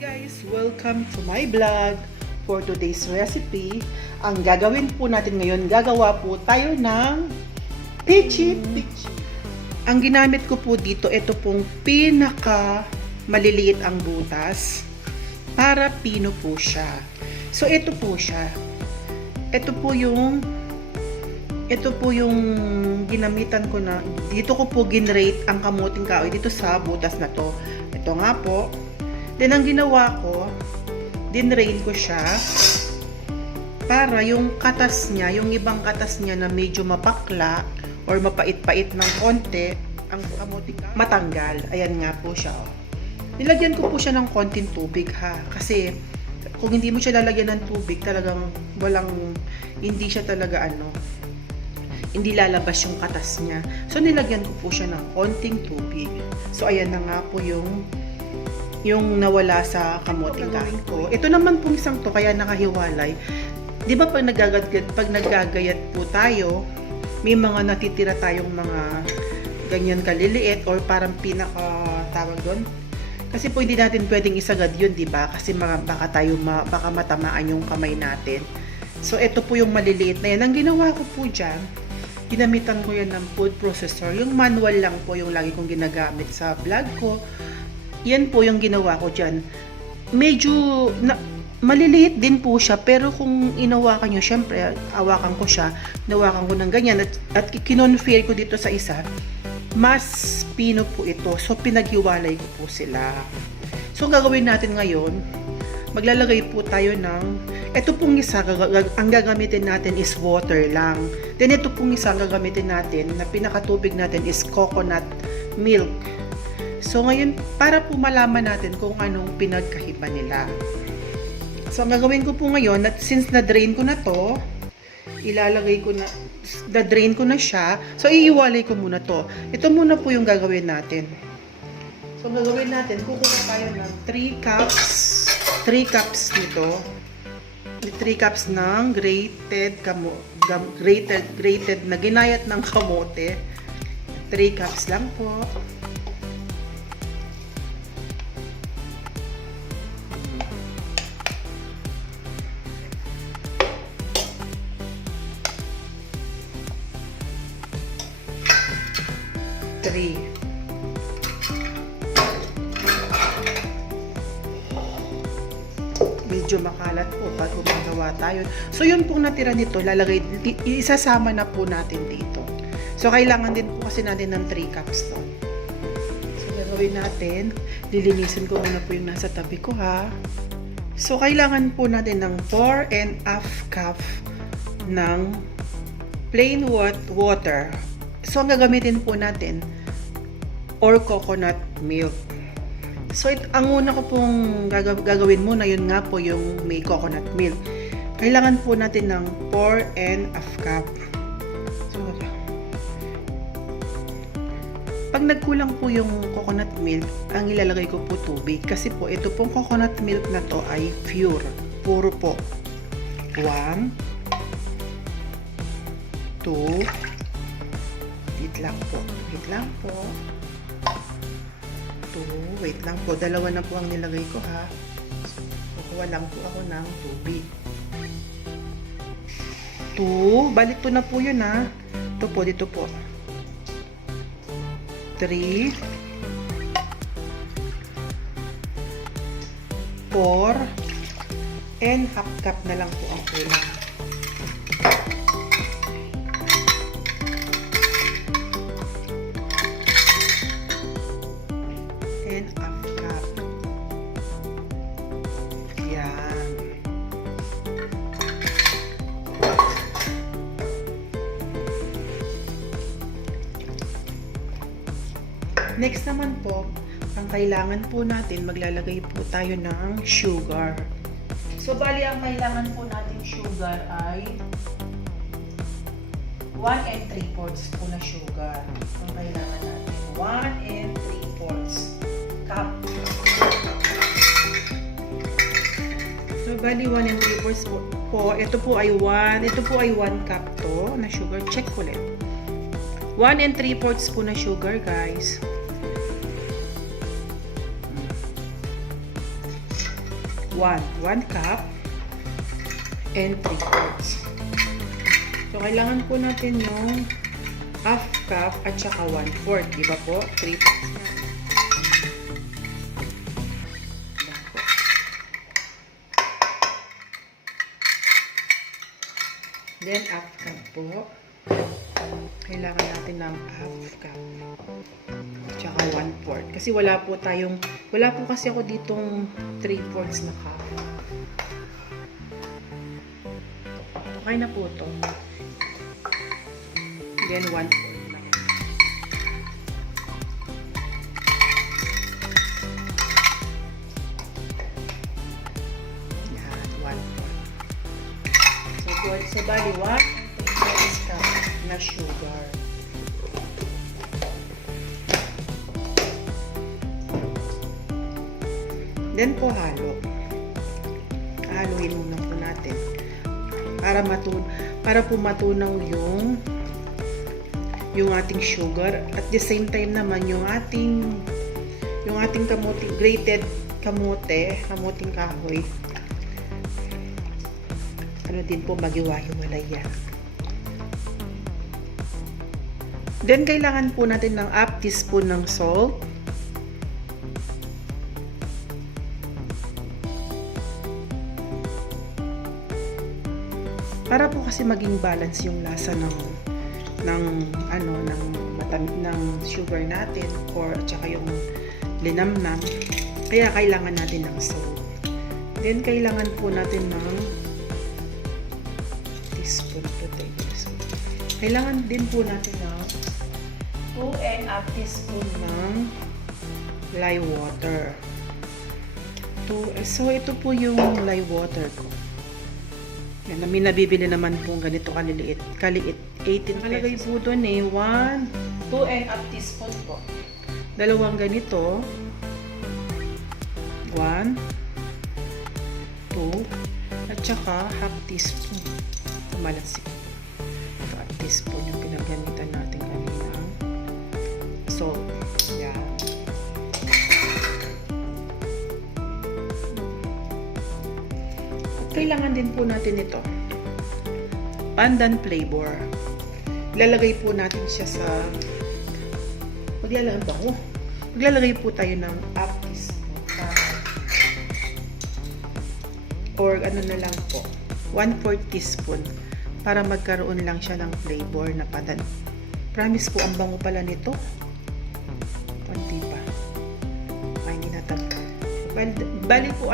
guys! Welcome to my vlog. For today's recipe, ang gagawin po natin ngayon, gagawa po tayo ng Pitchi. Ang ginamit ko po dito, ito pong pinaka maliliit ang butas. Para pino po siya. So ito po siya. Ito po yung ginamitan ko na, dito ko po ginrate ang kamuting kahoy dito sa butas na to. Ito nga po. Then ang ginawa ko, dinrain ko siya para yung katas niya, yung ibang katas niya na medyo mapakla or mapait-pait ng konti, ang kamuting kahoy matanggal. Ayan nga po siya. Nilagyan ko po siya ng konting tubig ha. Kasi kung hindi mo siya lalagyan ng tubig, talagang hindi siya talaga hindi lalabas yung katas niya. So, nilagyan ko po siya ng konting tubig. So, ayan na nga po yung nawala sa kamuting kahoy ko. Ito naman pong isang to, kaya nakahiwalay. Di ba pag naggagayat po tayo, may mga natitira tayong mga ganyan kaliliit or parang tawag doon. Kasi po hindi natin pwedeng isagad yun, di ba? Kasi baka matamaan yung kamay natin. So, ito po yung maliliit na yan. Ang ginawa ko po dyan, ginamitan ko yan ng food processor. Yung manual lang po yung lagi kong ginagamit sa vlog ko. Yan po yung ginawa ko dyan. Medyo maliliit din po siya, pero kung inawakan nyo, syempre, awakan ko siya, nawakan ko ng ganyan, at kinonfere ko dito sa isa, mas pino po ito. So, pinaghiwalay ko po sila. So, ang gagawin natin ngayon, maglalagay po tayo ng, ito pong isa, ang gagamitin natin is water lang. Then, ito pong isa, ang gagamitin natin, na pinakatubig natin is coconut milk. So, ngayon, para po malaman natin kung anong pinagkaiba nila. So, ang gagawin ko po ngayon, since na-drain ko na to, na-drain ko na siya. So, iiwalay ko muna to. Ito muna po yung gagawin natin. So, ang gagawin natin, kukuha tayo ng 3 cups nito. 3 cups ng grated na ginayat ng kamote. 3 cups lang po. Medyo makalat po pag gumagawa tayo. So, yun pong natira nito, isasama na po natin dito. So, kailangan din po kasi natin ng 3 cups to. So, gagawin natin, lilinisin ko muna po yung nasa tabi ko ha. So, kailangan po natin ng 4.5 cup ng plain water. So, ang gagamitin po natin, or coconut milk. So, ang una ko pong gagawin muna, yun nga po yung may coconut milk. Kailangan po natin ng 4.5 cup. So, pag nagkulang po yung coconut milk, ang ilalagay ko po tubig. Kasi po, ito pong coconut milk na to ay pure. Puro po. 1, 2, wait lang po. 2, wait lang po. 2 na po ang nilagay ko ha. Kukuha lang po ako ng tubig. 2, balik to na po yun ha. Ito po, dito po. 3, 4, and half cup na lang po ang kulang. Next naman po, ang kailangan po natin, maglalagay po tayo ng sugar. So, bali ang kailangan po natin sugar ay 1 3/4 po na sugar. Ang kailangan natin, 1 3/4 cup. So, bali 1 3/4 po. Ito po ay 1 cup to na sugar. Check ulit. 1 3/4 po na sugar, guys. 1 cup and 3/4. So, kailangan po natin yung half cup at saka 1/4. Diba po? 3/4 na. Then, half cup po. Kailangan natin ng half cup. Tsaka 1/4. Kasi wala po kasi ako ditong 3/4 na cup. Okay na po to. Then, 1/4 lang. Yan, 1/4. So, bali, 1 and 3/4 cup na sugar. Then po halo. Haluin muna po natin. Para po matunaw yung ating sugar. At the same time naman yung ating kamote, grated kamuting kahoy. Ano din po, magiwa-hiwalay yan. Then, kailangan po natin ng half teaspoon ng salt. Para po kasi maging balance yung lasa ng sugar natin or tsaka yung linamnam. Kaya kailangan natin ng salt. Then, kailangan po natin ng teaspoon po tayo. Kailangan din po natin ng 2.5 teaspoon ng lye water. So, ito po yung lye water ko. Yan, nabibili naman po ganito kaliit. 18 kalagay po doon 2.5 teaspoon po. Dalawang ganito. 1, 2, at saka half teaspoon. Kumalansik. Half teaspoon yung pinagamitan natin kanina. So, yan. Kailangan din po natin ito. Pandan flavor. Ilalagay po natin siya sa maglalagay po tayo ng half teaspoon or ano na lang po 1/4 teaspoon para magkaroon lang siya ng flavor na pandan. Promise po, ang bango pala nito. Konti pa. Ay, hindi na tayo. Bali po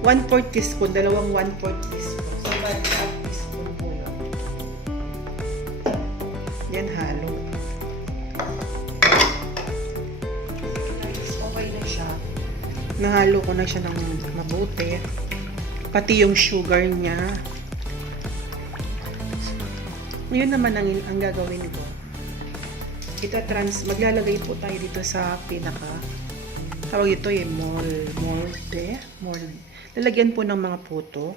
1/4 teaspoon, dalawang 1/4 teaspoon. So, bali half teaspoon po yun. Yan, halo. Okay na siya. Nahalo ko na siya ng mabuti. Pati yung sugar niya. Ngayon naman ang gagawin ko. Maglalagay po tayo dito sa tawag ito mold. Lalagyan po ng mga puto.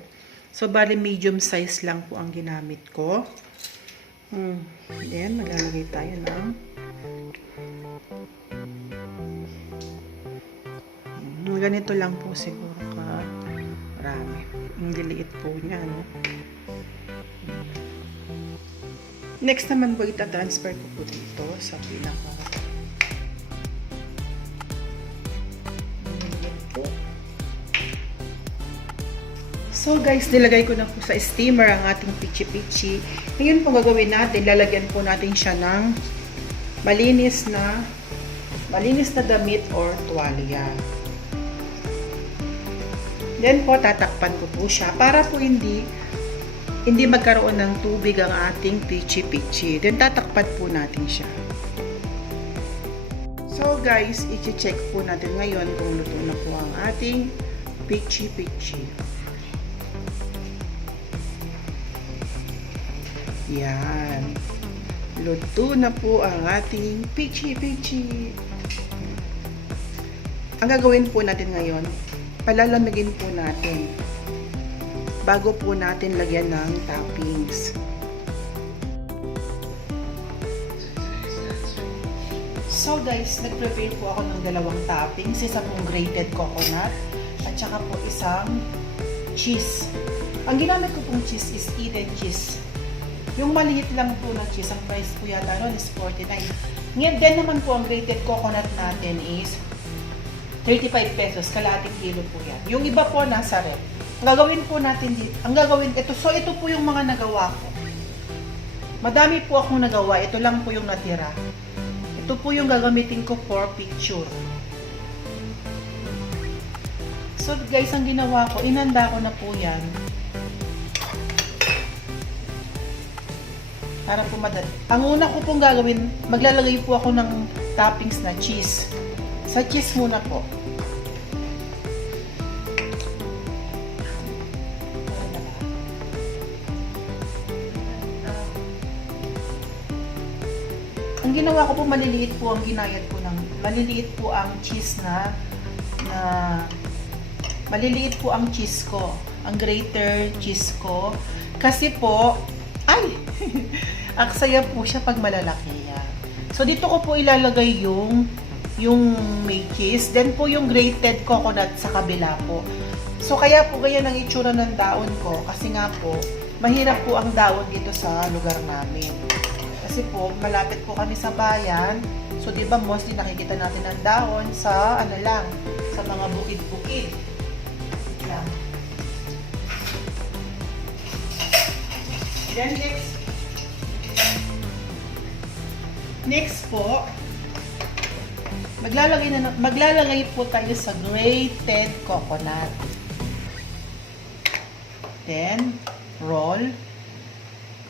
So, bali medium size lang po ang ginamit ko. Then, maglalagay tayo ng ganito lang po siguro marami. Ang liliit po niya, no? Next naman po, ita-transfer ko po dito sa So guys, nilagay ko na po sa steamer ang ating pitchi. Ngayon po gagawin natin, lalagyan po natin siya ng malinis na damit or tuwalya. Then po, tatakpan ko po siya para po hindi magkaroon ng tubig ang ating pitchi. Then tatakpan po natin siya. So guys, i-check po natin ngayon kung luto na po ang ating pitchi. Yan. Luto na po ang ating pitchi. Ang gagawin po natin ngayon, palalamigin po natin bago po natin lagyan ng toppings. So guys, nag-prepare po ako ng dalawang toppings. Isa pong grated coconut, at saka po isang cheese. Ang ginamit ko pong cheese is Eden cheese. Yung maliit lang po na cheese, ang price po yata ron is 49. Ngayon din naman po ang grated coconut natin is 35 pesos, kalahating kilo po yan. Yung iba po nasa rep. Ang gagawin po natin dito, ito po yung mga nagawa ko. Madami po akong nagawa, ito lang po yung natira. Ito po yung gagamitin ko for picture. So guys, ang ginawa ko, inanda ko na po yan. Para po madali. Ang una ko pong gagawin, maglalagay po ako ng toppings na cheese. Sa cheese muna po. Ang ginawa ko po, maliliit po ang ginayat ko ng maliliit po ang cheese maliliit po ang cheese ko, ang grater cheese ko, kasi po aksaya po siya pag malalaki yan. So dito ko po ilalagay yung may cheese, then po yung grated coconut sa kabila po. So kaya po ganyan ang itsura ng daon ko, kasi nga po mahirap po ang daon dito sa lugar namin. Kasi po malapit po kami sa bayan. So di ba mostly nakikita natin ang daon sa sa mga bukid-bukid. Yan. Then next po, maglalagay po tayo sa grated coconut. Then roll.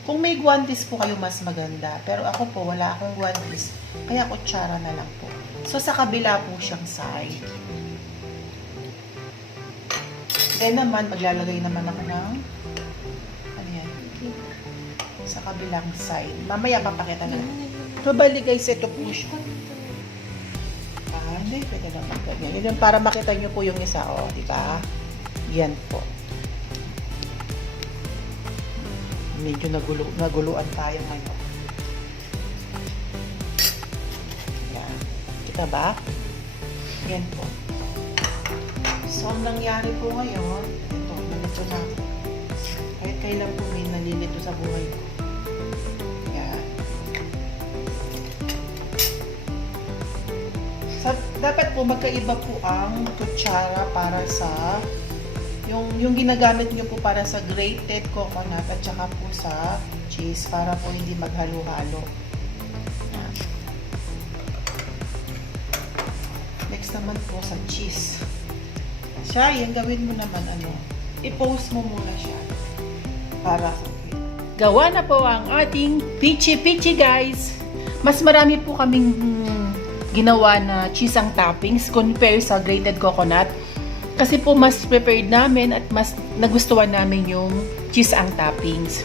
Kung may guantes po kayo, mas maganda. Pero ako po, wala akong guantes. Kaya kutsara na lang po. So, sa kabila po siyang side. Then naman, maglalagay naman ako ng sa kabilang side. Mamaya papakita na lang. So, bali guys, ito po siya. Hindi, pwede naman ganyan. Yun para makita nyo po yung isa. O, diba? Yan po. Medyo naguluan tayo ngayon. Yan. Kita ba? Yan po. So, ang nangyari po ngayon, ito, nalito na ako. Kahit kailan po may nalilito sa buhay ko. Yan. So, dapat po magkaiba po ang kutsara para sa yung ginagamit nyo po para sa grated coconut at saka po sa cheese para po hindi maghalo-halo. Next naman po sa cheese. Siya, yung gawin mo naman i-post mo muna siya para sa gawa na po ang ating Pitchi guys. Mas marami po kaming ginawa na cheese ang toppings compare sa grated coconut. Kasi po mas prepared namin at mas nagustuhan namin yung cheese ang toppings.